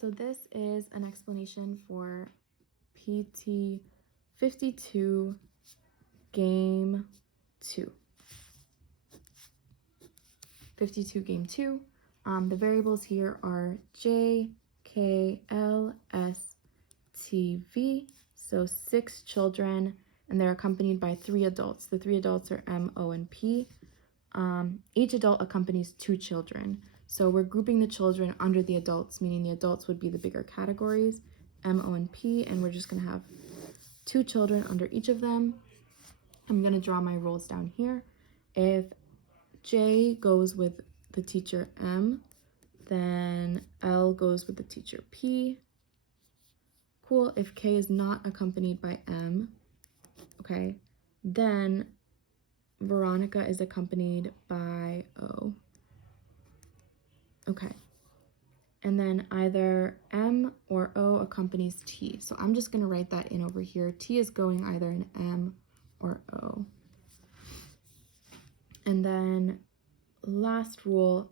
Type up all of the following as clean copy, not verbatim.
So this is an explanation for PT52 Game 2. 52 Game 2. The variables here are J, K, L, S, T, V. So 6 children, and they're accompanied by 3 adults. The 3 adults are M, O, and P. Each adult accompanies 2 children. So we're grouping the children under the adults, meaning the adults would be the bigger categories, M, O, and P, and we're just going to have 2 children under each of them. I'm going to draw my rules down here. If J goes with the teacher M, then L goes with the teacher P. Cool. If K is not accompanied by M, okay, then Veronica is accompanied by O. Okay. And then either M or O accompanies T. So I'm just going to write that in over here. T is going either in M or O. And then last rule,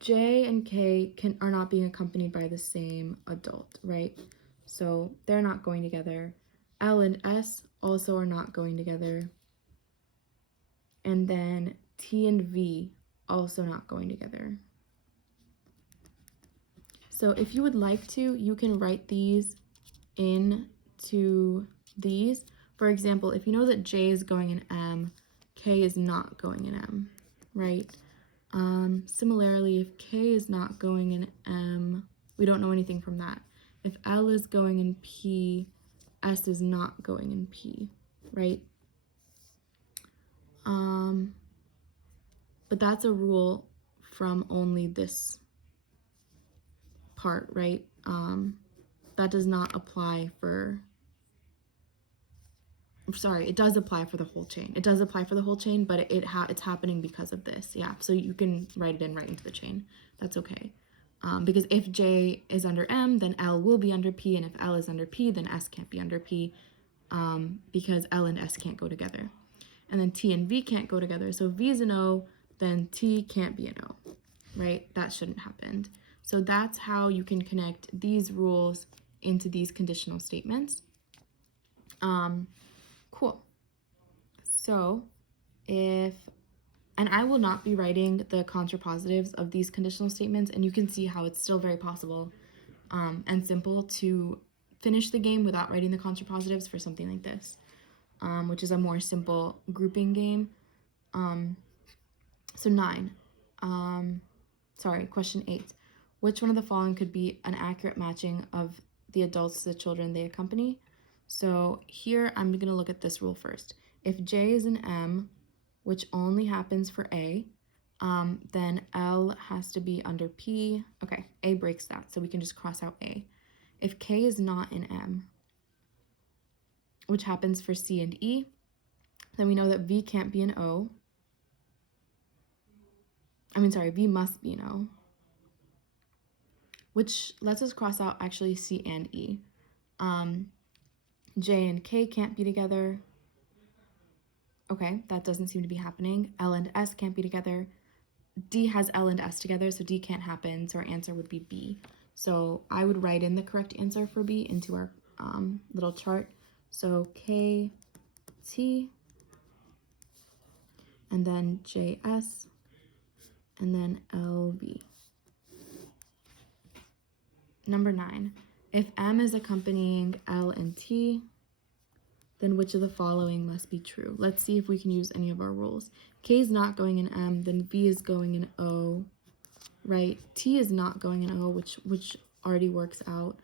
J and K are not being accompanied by the same adult, right? So they're not going together. L and S also are not going together. And then T and V also not going together. So if you would like to, you can write these into these. For example, if you know that J is going in M, K is not going in M, right? Similarly, if K is not going in M, we don't know anything from that. If L is going in P, S is not going in P, right? But that's a rule from only this part, right? That does not apply for, sorry, it does apply for the whole chain. It does apply for the whole chain, but it's happening because of this. Yeah, so you can write it in right into the chain. That's okay. Because if J is under M, then L will be under P, and if L is under P, then S can't be under P, because L and S can't go together. And then T and V can't go together. So if V is an O, then T can't be an O, right? That shouldn't happen. So that's how you can connect these rules into these conditional statements. Cool. So and I will not be writing the contrapositives of these conditional statements, and you can see how it's still very possible and simple to finish the game without writing the contrapositives for something like this, which is a more simple grouping game. So 9. Question 8. Which one of the following could be an accurate matching of the adults to the children they accompany? So here I'm going to look at this rule first. If J is an M, which only happens for A, then L has to be under P. Okay, A breaks that, so we can just cross out A. If K is not an M, which happens for C and E, then we know that V can't be an O. V must be an O, which lets us cross out actually C and E. J and K can't be together. Okay, that doesn't seem to be happening. L and S can't be together. D has L and S together, so D can't happen, so our answer would be B. So I would write in the correct answer for B into our little chart. So K, T, and then J, S, and then L, V. Number 9, if M is accompanying L and T, then which of the following must be true? Let's see if we can use any of our rules. K is not going in M, then V is going in O, right? T is not going in O, which already works out.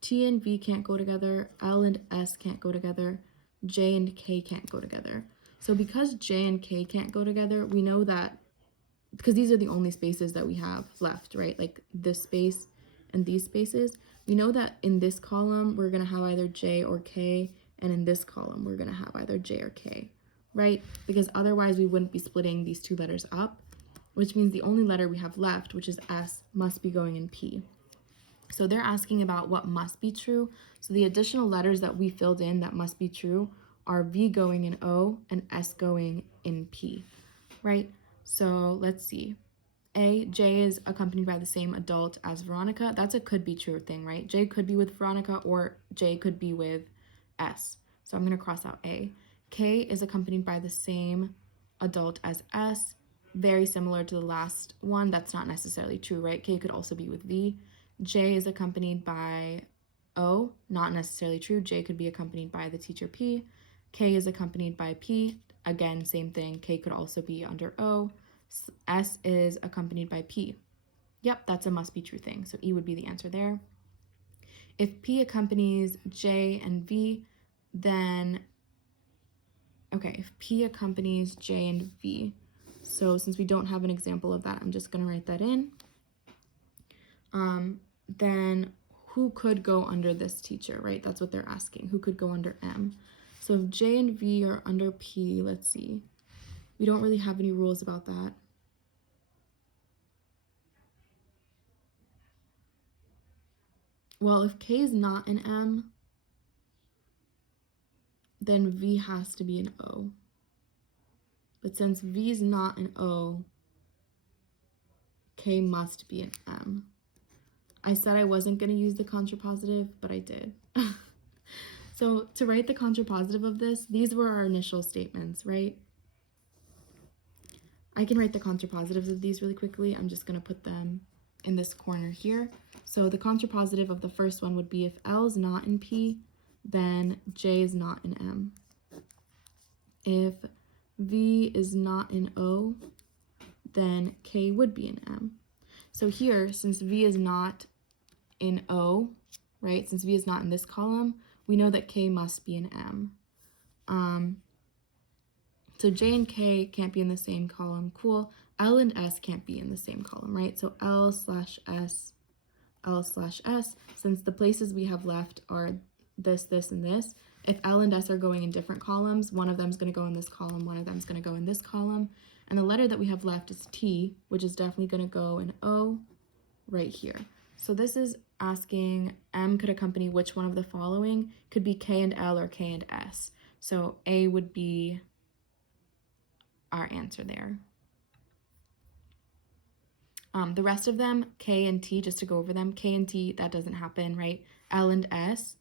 T and V can't go together, L and S can't go together, J and K can't go together. So because J and K can't go together, we know that, because these are the only spaces that we have left, right? Like this space and these spaces, we know that in this column, we're gonna have either J or K, and in this column, we're gonna have either J or K, right? Because otherwise we wouldn't be splitting these 2 letters up, which means the only letter we have left, which is S, must be going in P. So they're asking about what must be true. So the additional letters that we filled in that must be true are V going in O and S going in P, right? So let's see. A, J is accompanied by the same adult as Veronica. That's a could be true thing, right? J could be with Veronica or J could be with S. So I'm going to cross out A. K is accompanied by the same adult as S. Very similar to the last one. That's not necessarily true, right? K could also be with V. J is accompanied by O. Not necessarily true. J could be accompanied by the teacher P. K is accompanied by P. Again, same thing. K could also be under O. S is accompanied by P. Yep, that's a must be true thing. So E would be the answer there. If P accompanies J and V, then, okay, if P accompanies J and V, so since we don't have an example of that, I'm just going to write that in. Then who could go under this teacher, right? That's what they're asking. Who could go under M? So if J and V are under P, let's see. We don't really have any rules about that. Well, if K is not an M, then V has to be an O. But since V is not an O, K must be an M. I said I wasn't going to use the contrapositive, but I did. So to write the contrapositive of this, these were our initial statements, right? I can write the contrapositives of these really quickly. I'm just going to put them in this corner here. So the contrapositive of the first one would be if L is not in P, then J is not in M. If V is not in O, then K would be in M. So here, since V is not in O, right, since V is not in this column, we know that K must be in M. So J and K can't be in the same column. Cool. L and S can't be in the same column, right? So L/S, L/S, since the places we have left are this, this, and this, if L and S are going in different columns, one of them is going to go in this column, one of them is going to go in this column, and the letter that we have left is T, which is definitely going to go in O right here. So this is asking M could accompany which one of the following. Could be K and L or K and S. So A would be our answer there. The rest of them, K and T, just to go over them, K and T, that doesn't happen, right? L and S,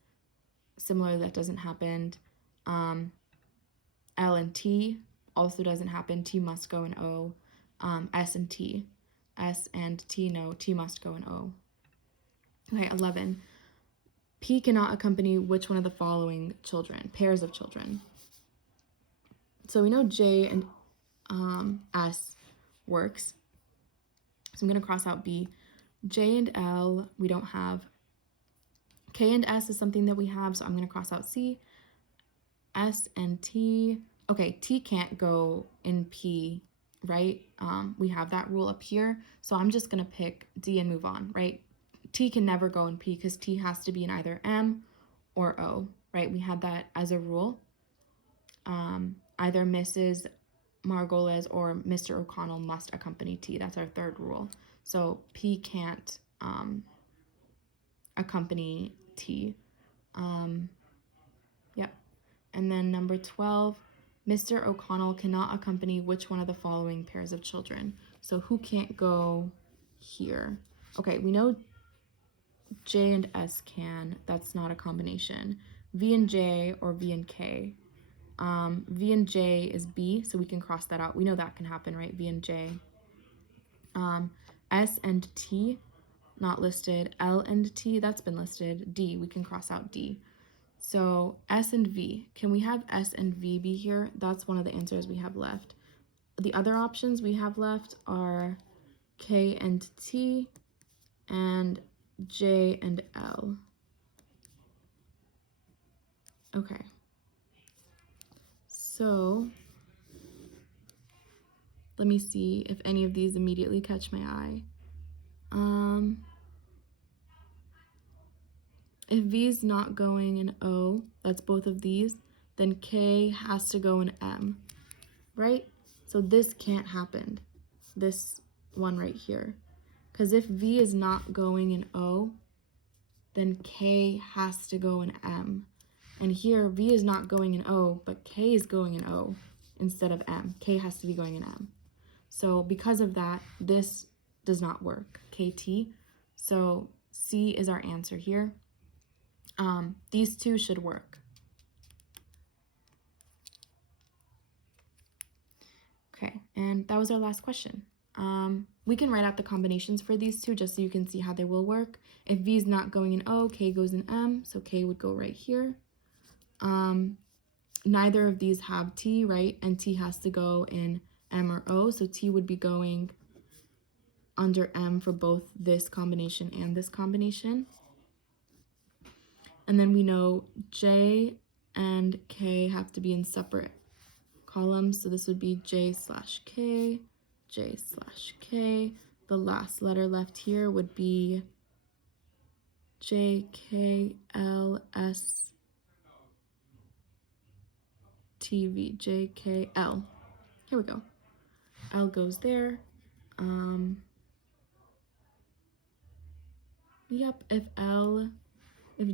similarly, that doesn't happen. L and T also doesn't happen. T must go in O. S and T. S and T, no, T must go in O. Okay, 11. P cannot accompany which one of the following children, pairs of children. So we know J and S works. So I'm going to cross out B. J and L, we don't have. K and S is something that we have, so I'm going to cross out C. S and T. Okay, T can't go in P, right? We have that rule up here. So I'm just going to pick D and move on, right? T can never go in P because T has to be in either M or O, right? We had that as a rule. Either Mrs. Margolis or Mr. O'Connell must accompany T. That's our third rule. So P can't accompany T. Yep. And then number 12, Mr. O'Connell cannot accompany which one of the following pairs of children. So who can't go here? Okay, we know J and S can. That's not a combination. V and J or V and K. V and J is B, so we can cross that out. We know that can happen, right? V and J. S and T, not listed. L and T, that's been listed. D, we can cross out D. So S and V, can we have S and V be here? That's one of the answers we have left. The other options we have left are K and T and J and L. Okay. So let me see if any of these immediately catch my eye. If V is not going in O, that's both of these, then K has to go in M, right? So this can't happen, this one right here. Because if V is not going in O, then K has to go in M. And here, V is not going in O, but K is going in O instead of M. K has to be going in M. So because of that, this does not work, KT. So C is our answer here. These two should work. Okay, and that was our last question. We can write out the combinations for these two just so you can see how they will work. If V is not going in O, K goes in M, so K would go right here. Neither of these have T, right? And T has to go in M or O, so T would be going under M for both this combination and this combination. And then we know J and K have to be in separate columns, so this would be J slash K, J slash K. The last letter left here would be J, K, L, S, T, V, J, K, L. Here we go. L goes there. Yep, if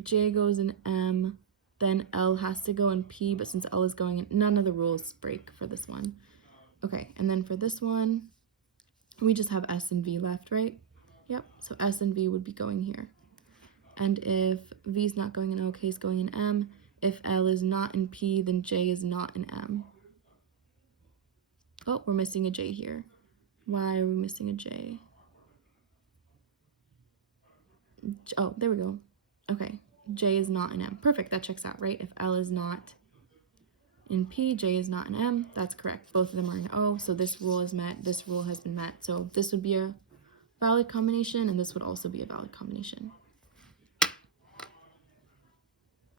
J goes in M, then L has to go in P, but since L is going in, none of the rules break for this one. Okay, and then for this one, we just have S and V left, right? Yep, so S and V would be going here. And if V is not going in O, K is going in M. If L is not in P, then J is not in M. Oh, we're missing a J here. Why are we missing a J? Oh, there we go. Okay, J is not in M. Perfect, that checks out, right? If L is not in P, J is not in M, that's correct. Both of them are in O, so this rule is met, this rule has been met. So this would be a valid combination, and this would also be a valid combination.